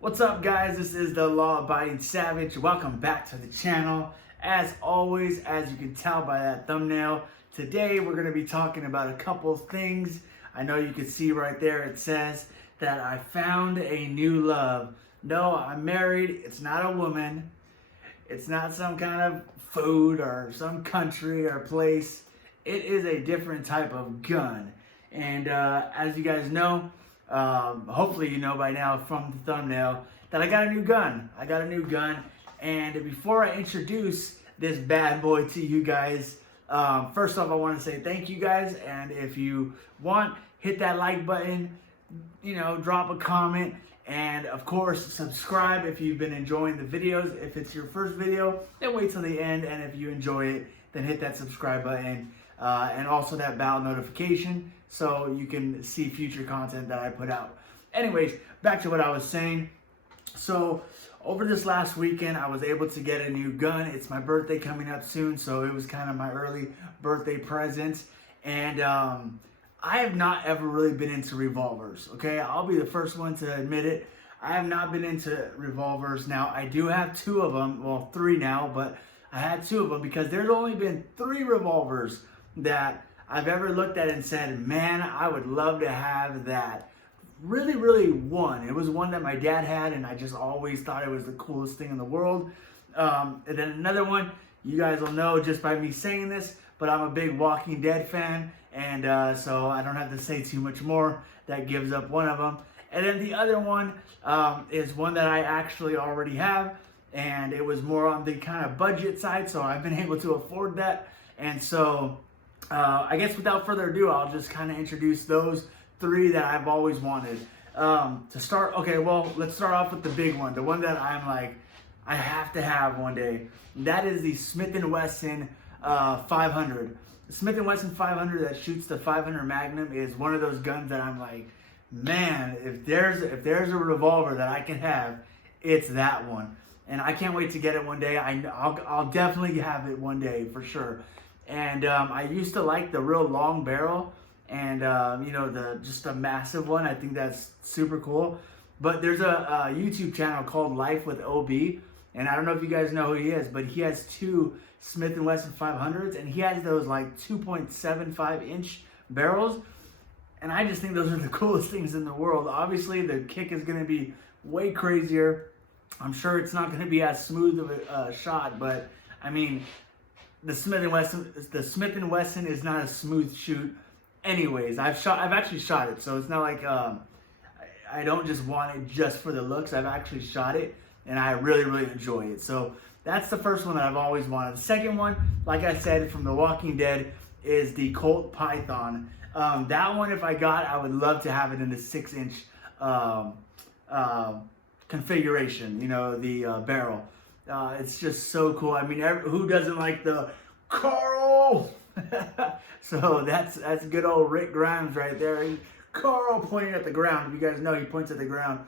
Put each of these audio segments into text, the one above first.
What's up, guys? This is the Law-Abiding Savage. Welcome back to the channel. As always, as you can tell by that thumbnail, today we're going to be talking about a couple of things. I know you can see right there, it says that I found a new love. No, I'm married. It's not a woman. It's not some kind of food or some country or place. It is a different type of gun. And as you guys know, hopefully you know by now from the thumbnail that I got a new gun. And before I introduce this bad boy to you guys, first off I want to say thank you guys, and if you want, hit that like button, drop a comment, and of course subscribe if you've been enjoying the videos. If it's your first video, then wait till the end, and if you enjoy it, then hit that subscribe button and also that bell notification so you can see future content that I put out. Anyways, back to what I was saying. So over this last weekend, I was able to get a new gun. It's my birthday coming up soon, so it was kind of my early birthday present. And I have not ever really been into revolvers, okay? I'll be the first one to admit it. I have not been into revolvers. Now, I do have two of them, well, three now, but I had two of them because there's only been three revolvers that I've ever looked at and said, man, I would love to have that. Really one. It was one that my dad had, and I just always thought it was the coolest thing in the world. And then another one, you guys will know just by me saying this, but I'm a big Walking Dead fan, and so I don't have to say too much more. That gives up one of them. And then the other one is one that I actually already have, and it was more on the kind of budget side, so I've been able to afford that. And so I guess without further ado, I'll just kind of introduce those three that I've always wanted. To start, okay, well, let's start off with the big one, the one that I'm like, I have to have one day. That is the Smith & Wesson 500. The Smith & Wesson 500 that shoots the 500 Magnum is one of those guns that I'm like, man, if there's a revolver that I can have, it's that one. And I can't wait to get it one day. I'll definitely have it one day for sure. And I used to like the real long barrel, and just a massive one. I think that's super cool. But there's a YouTube channel called Life with OB, and I don't know if you guys know who he is, but he has two Smith & Wesson 500s, and he has those like 2.75 inch barrels, and I just think those are the coolest things in the world. Obviously, the kick is going to be way crazier. I'm sure it's not going to be as smooth of a shot, but I mean, the Smith & Wesson is not a smooth shoot. Anyways, I've actually shot it, so it's not like I don't just want it just for the looks. I've actually shot it, and I really enjoy it. So that's the first one that I've always wanted. The second one, like I said, from The Walking Dead, is the Colt Python. That one, if I got, I would love to have it in the 6-inch configuration. The barrel. It's just so cool. I mean, who doesn't like the Carl? So that's good old Rick Grimes right there. Carl pointing at the ground. You guys know he points at the ground.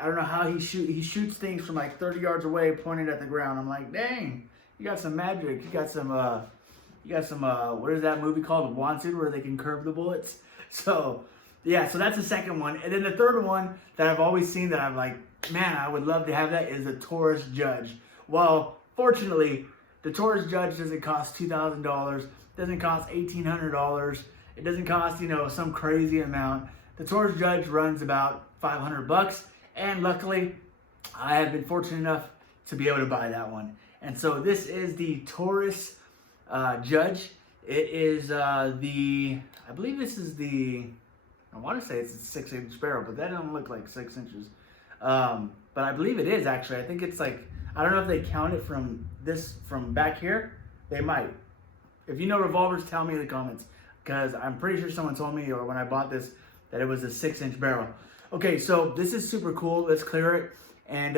I don't know how he shoots things from like 30 yards away, pointing at the ground. I'm like, dang, you got some magic. You got some. What is that movie called? Wanted, where they can curve the bullets. So yeah, so that's the second one. And then the third one that I've always seen that I'm like, man, I would love to have that is the TAURUS Judge. Well, fortunately, the TAURUS Judge doesn't cost $2,000. Doesn't cost $1,800. It doesn't cost, some crazy amount. The TAURUS Judge runs about $500, and luckily, I have been fortunate enough to be able to buy that one. And so this is the TAURUS Judge. It is I believe this is I want to say it's a 6-inch barrel, but that doesn't look like 6 inches. But I believe it is actually. I think it's like, I don't know if they count it from back here. They might. If you know revolvers, tell me in the comments, because I'm pretty sure someone told me, or when I bought this, that it was a 6-inch barrel. Okay, so this is super cool. Let's clear it. And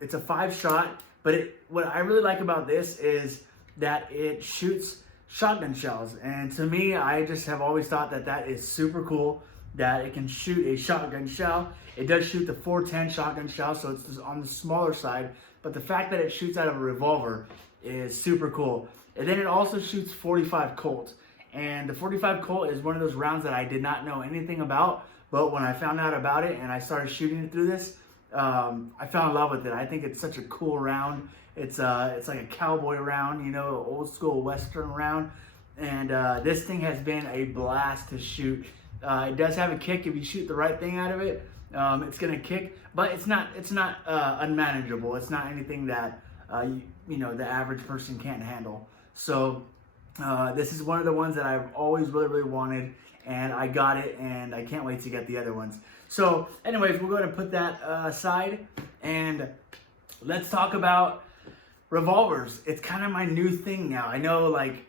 it's a 5-shot, but what I really like about this is that it shoots shotgun shells. And to me, I just have always thought that is super cool, that it can shoot a shotgun shell. It does shoot the 410 shotgun shell, so it's just on the smaller side. But the fact that it shoots out of a revolver is super cool. And then it also shoots 45 Colt. And the 45 Colt is one of those rounds that I did not know anything about. But when I found out about it and I started shooting it through this, I fell in love with it. I think it's such a cool round. It's like a cowboy round, you know, old school Western round. And this thing has been a blast to shoot. It does have a kick if you shoot the right thing out of it. It's gonna kick, but it's not unmanageable. It's not anything that you know, the average person can't handle. So this is one of the ones that I've always really wanted, and I got it, and I can't wait to get the other ones. So anyways, we're going to put that aside, and let's talk about revolvers. It's kind of my new thing now. I know, like,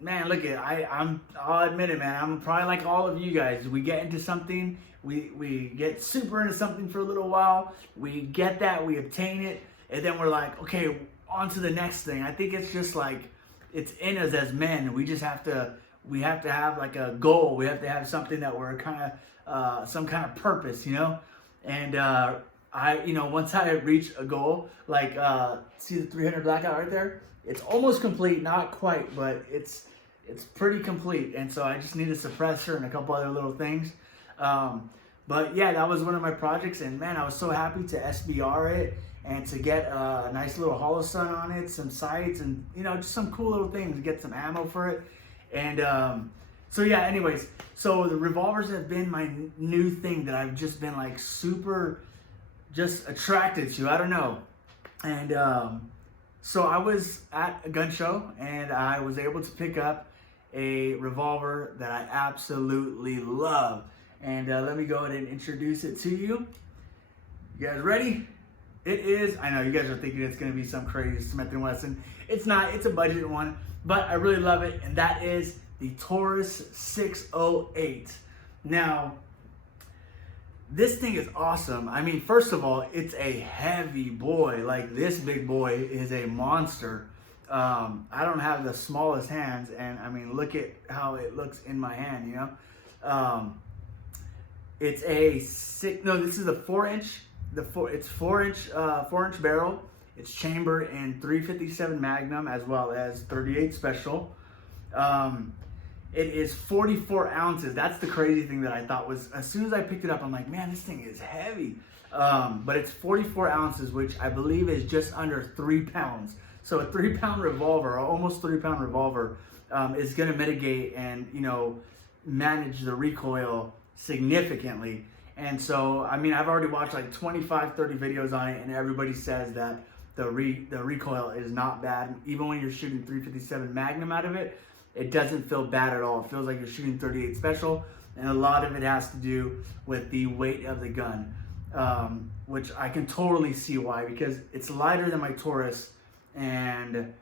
man, look at I'll admit it, man. I'm probably like all of you guys. We get into something, we get super into something for a little while, we get that, we obtain it, and then we're like, okay, on to the next thing. I think it's just like, it's in us as men. We just have to, have like a goal. We have to have something that we're kind of, some kind of purpose, you know? And you know, once I reach a goal, like, see the 300 blackout right there? It's almost complete, not quite, but it's pretty complete. And so I just need a suppressor and a couple other little things. But yeah, that was one of my projects, and man, I was so happy to SBR it and to get a nice little hollow sun on it, some sights, and you know, just some cool little things, get some ammo for it. And so yeah, anyways, so the revolvers have been my new thing that I've just been like super just attracted to. I don't know. And so I was at a gun show, and I was able to pick up a revolver that I absolutely love. And let me go ahead and introduce it to you. You guys ready? It is, I know you guys are thinking it's gonna be some crazy Smith & Wesson. It's not, it's a budget one, but I really love it, and that is the TAURUS 608. Now, this thing is awesome. I mean, first of all, it's a heavy boy. Like, this big boy is a monster. I don't have the smallest hands, and I mean, look at how it looks in my hand, you know? It's a this is a 4-inch. It's 4-inch barrel. It's chambered in 357 Magnum as well as 38 Special. It is 44 ounces. That's the crazy thing that I thought was, as soon as I picked it up, I'm like, man, this thing is heavy. But it's 44 ounces, which I believe is just under 3 pounds. So a 3-pound revolver, or almost 3-pound revolver, is gonna mitigate and, you know, manage the recoil significantly. And so, I mean, I've already watched like 25, 30 videos on it, and everybody says that the recoil is not bad. Even when you're shooting 357 Magnum out of it, it doesn't feel bad at all. It feels like you're shooting 38 Special, and a lot of it has to do with the weight of the gun, which I can totally see why, because it's lighter than my TAURUS, and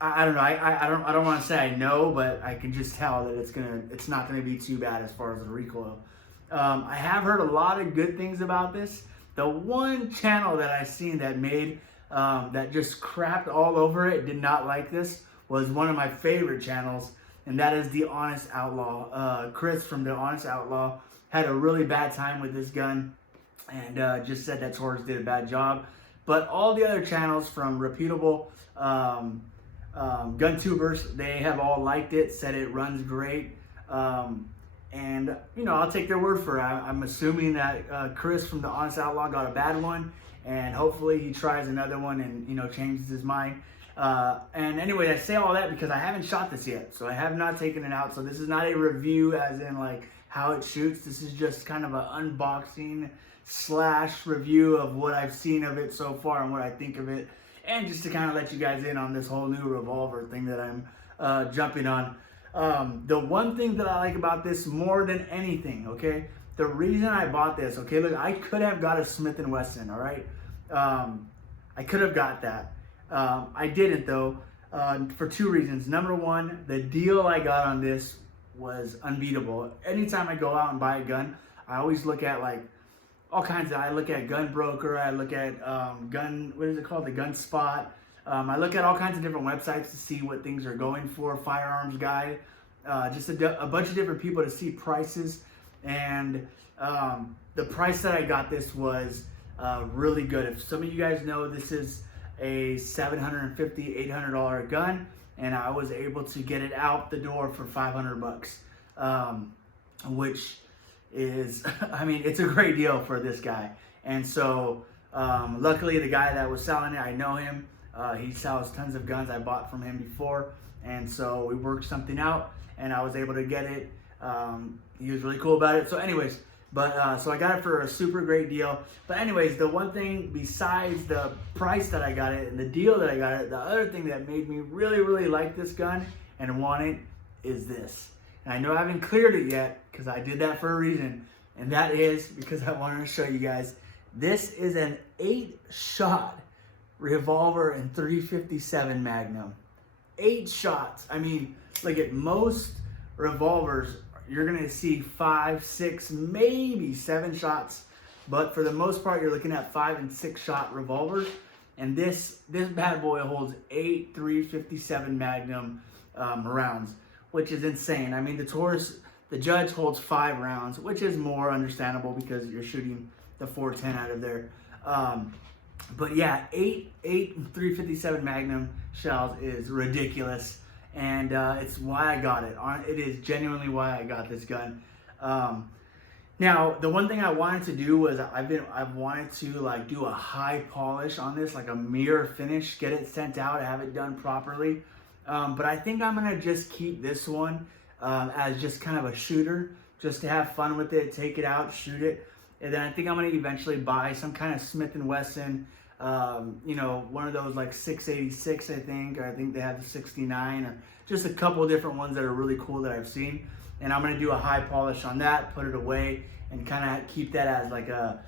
I don't know. I don't want to say I know, but I can just tell that it's not gonna be too bad as far as the recoil. I have heard a lot of good things about this. The one channel that I've seen that made that just crapped all over it, did not like this, was one of my favorite channels, and that is The Honest Outlaw. Chris from The Honest Outlaw had a really bad time with this gun, and just said that TAURUS did a bad job. But all the other channels, from reputable gun tubers, they have all liked it, said it runs great. And, you know, I'll take their word for it. I'm assuming that Chris from The Honest Outlaw got a bad one, and hopefully he tries another one and, you know, changes his mind. And anyway, I say all that because I haven't shot this yet. So I have not taken it out. So this is not a review as in like how it shoots. This is just kind of an unboxing / review of what I've seen of it so far and what I think of it. And just to kind of let you guys in on this whole new revolver thing that I'm jumping on. The one thing that I like about this more than anything, okay, the reason I bought this, okay, look, I could have got a Smith & Wesson, all right? I could have got that. I didn't though, for 2 reasons. Number one, the deal I got on this was unbeatable. Anytime I go out and buy a gun, I always look at like all kinds of, I look at Gun Broker, I look at what is it called? The Gun Spot. I look at all kinds of different websites to see what things are going for, Firearms Guide, just a bunch of different people to see prices. And the price that I got this was really good. If some of you guys know, this is a $750, $800 gun, and I was able to get it out the door for $500, which is, I mean, it's a great deal for this guy. And so luckily the guy that was selling it, I know him. He sells tons of guns. I bought from him before. And so we worked something out and I was able to get it. He was really cool about it. So anyways, so I got it for a super great deal. But anyways, the one thing besides the price that I got it and the deal that I got it, the other thing that made me really, really like this gun and want it is this. And I know I haven't cleared it yet because I did that for a reason. And that is because I wanted to show you guys. This is an 8-shot revolver and 357 Magnum. 8 shots. I mean, look at most revolvers, you're gonna see 5, 6, maybe 7 shots. But for the most part, you're looking at 5 and 6 shot revolvers. And this bad boy holds 8 357 Magnum rounds, which is insane. I mean, the TAURUS, the Judge holds 5 rounds, which is more understandable because you're shooting the 410 out of there. But yeah, 8 357 Magnum shells is ridiculous, and it's why I got it. It is genuinely why I got this gun. Now, the one thing I wanted to do was I've wanted to like do a high polish on this, like a mirror finish, get it sent out, have it done properly. But I think I'm gonna just keep this one as just kind of a shooter, just to have fun with it, take it out, shoot it. And then I think I'm gonna eventually buy some kind of Smith & Wesson, you know, one of those like 686, I think, or I think they have the 69, or just a couple of different ones that are really cool that I've seen. And I'm gonna do a high polish on that, put it away, and kind of keep that as like a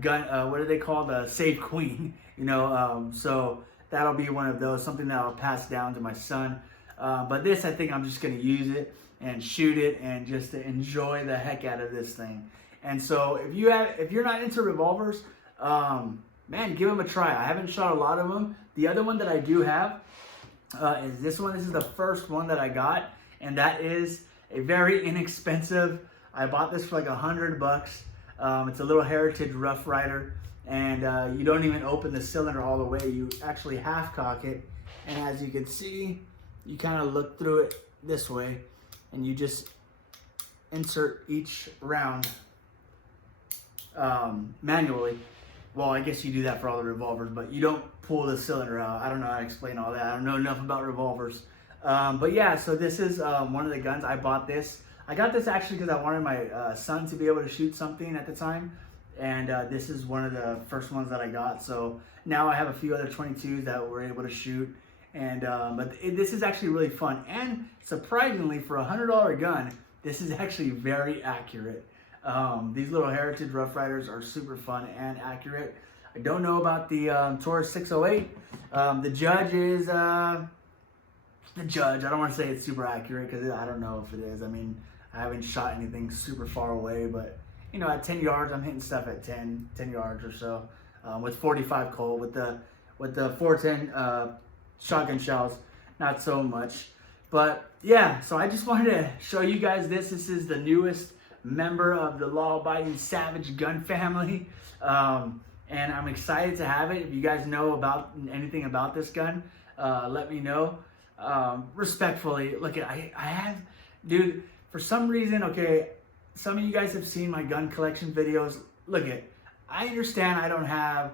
gun, what are they called? A safe queen, you know? So that'll be one of those, something that I'll pass down to my son. But this, I think I'm just gonna use it and shoot it and just to enjoy the heck out of this thing. And so if you're not into revolvers, man, give them a try. I haven't shot a lot of them. The other one that I do have is this one. This is the first one that I got, and that is a very inexpensive. I bought this for like $100. It's a little Heritage Rough Rider, and you don't even open the cylinder all the way. You actually half cock it, and as you can see, you kind of look through it this way, and you just insert each round manually. Well, I guess you do that for all the revolvers, but you don't pull the cylinder out. I don't know how to explain all that. I don't know enough about revolvers. But yeah, so this is one of the guns. I bought this. I got this actually because I wanted my son to be able to shoot something at the time. And this is one of the first ones that I got. So now I have a few other 22s that we're able to shoot. And this is actually really fun. And surprisingly, for a $100 gun, this is actually very accurate. These little Heritage Rough Riders are super fun and accurate. I don't know about the TAURUS 608. The Judge is the Judge. I don't want to say it's super accurate because I don't know if it is. I mean, I haven't shot anything super far away, but you know, at 10 yards, I'm hitting stuff at 10 yards or so with 45 Colt. With the 410 shotgun shells, not so much. But yeah, so I just wanted to show you guys this. This is the newest member of the law-abiding savage gun family, and I'm excited to have it. If you guys know about anything about this gun, let me know. Respectfully, look at I have, dude, for some reason, okay, some of you guys have seen my gun collection videos. Look at, I understand I don't have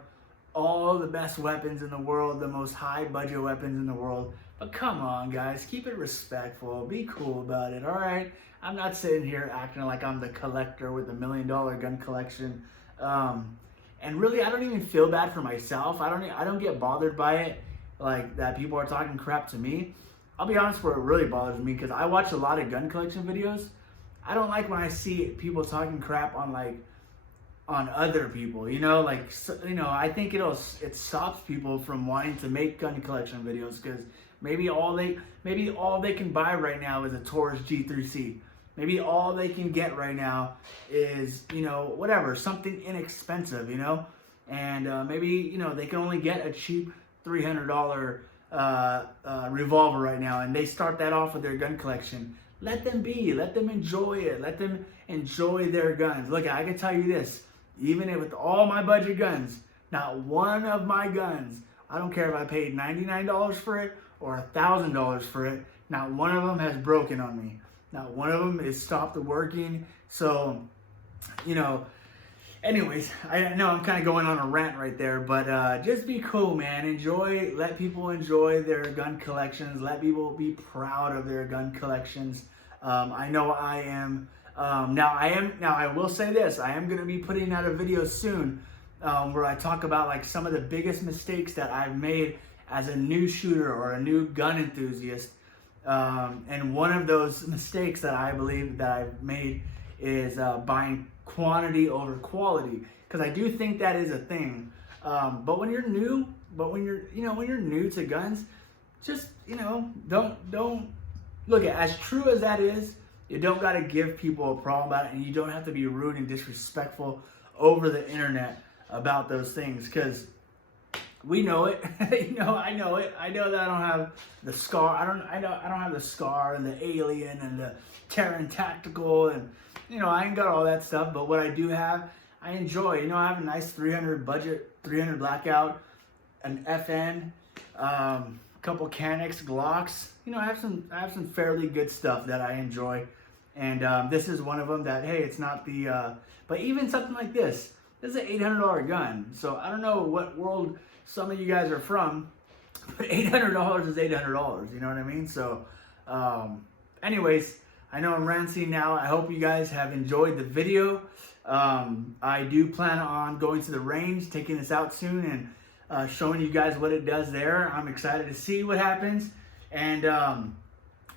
all the best weapons in the world, the most high budget weapons in the world, but come on guys, keep it respectful, be cool about it, all right? I'm not sitting here acting like I'm the collector with the $1 million gun collection. And really, I don't even feel bad for myself. I don't get bothered by it, like that people are talking crap to me. I'll be honest, where it really bothers me, because I watch a lot of gun collection videos. I don't like when I see people talking crap on other people, you know, like, you know, I think it stops people from wanting to make gun collection videos, because maybe all they can buy right now is a TAURUS G3C. Maybe all they can get right now is, you know, whatever, something inexpensive, you know, and maybe, you know, they can only get a cheap $300 revolver right now, and they start that off with their gun collection. Let them be, let them enjoy it, let them enjoy their guns. Look, I can tell you this, even with all my budget guns, not one of my guns, I don't care if I paid $99 for it or $1,000 for it, not one of them has broken on me. Not one of them is stopped working. So, you know, anyways, I know I'm kind of going on a rant right there, but just be cool, man. Enjoy, let people enjoy their gun collections. Let people be proud of their gun collections. I know I am. Now I will say this: I am going to be putting out a video soon where I talk about like some of the biggest mistakes that I've made as a new shooter or a new gun enthusiast. And one of those mistakes that I believe that I've made is buying quantity over quality, because I do think that is a thing. But when you're new, when you're new to guns, just don't look at, as true as that is. You don't got to give people a problem about it, and you don't have to be rude and disrespectful over the internet about those things, because we know it. I know it. I know that I don't have the scar. I don't have the scar and the alien and the Terran tactical, and I ain't got all that stuff. But what I do have, I enjoy. I have a nice 300 budget, 300 blackout, an FN, couple Canics, Glocks. I have some fairly good stuff that I enjoy, and this is one of them that, hey, it's not the. But even something like this is an $800 gun. So I don't know what world some of you guys are from, but $800 is $800. You know what I mean? So, anyways, I know I'm ranting now. I hope you guys have enjoyed the video. I do plan on going to the range, taking this out soon, and showing you guys what it does there. I'm excited to see what happens. And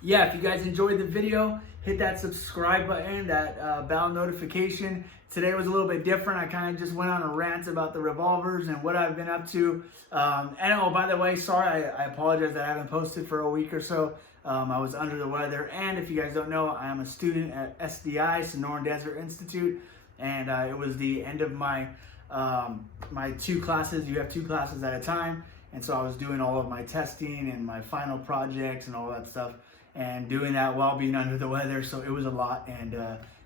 yeah, if you guys enjoyed the video, hit that subscribe button, that bell notification. Today was a little bit different. I kind of just went on a rant about the revolvers and what I've been up to. And oh, by the way, sorry, I apologize that I haven't posted for a week or so. I was under the weather. And if you guys don't know, I am a student at SDI, Sonoran Desert Institute. And it was the end of my my 2 classes. You have 2 classes at a time. And so I was doing all of my testing and my final projects and all that stuff, and doing that while being under the weather. So it was a lot, and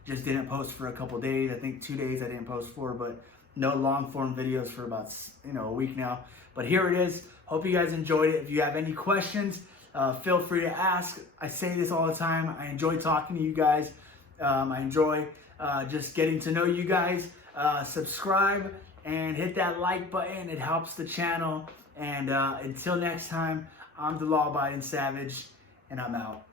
just didn't post for a couple days. I think 2 days I didn't post for, but no long form videos for about a week now. But here it is. Hope you guys enjoyed it. If you have any questions, feel free to ask. I say this all the time. I enjoy talking to you guys. I enjoy just getting to know you guys. Subscribe and hit that like button. It helps the channel. And until next time, I'm the law-abiding savage, and I'm out.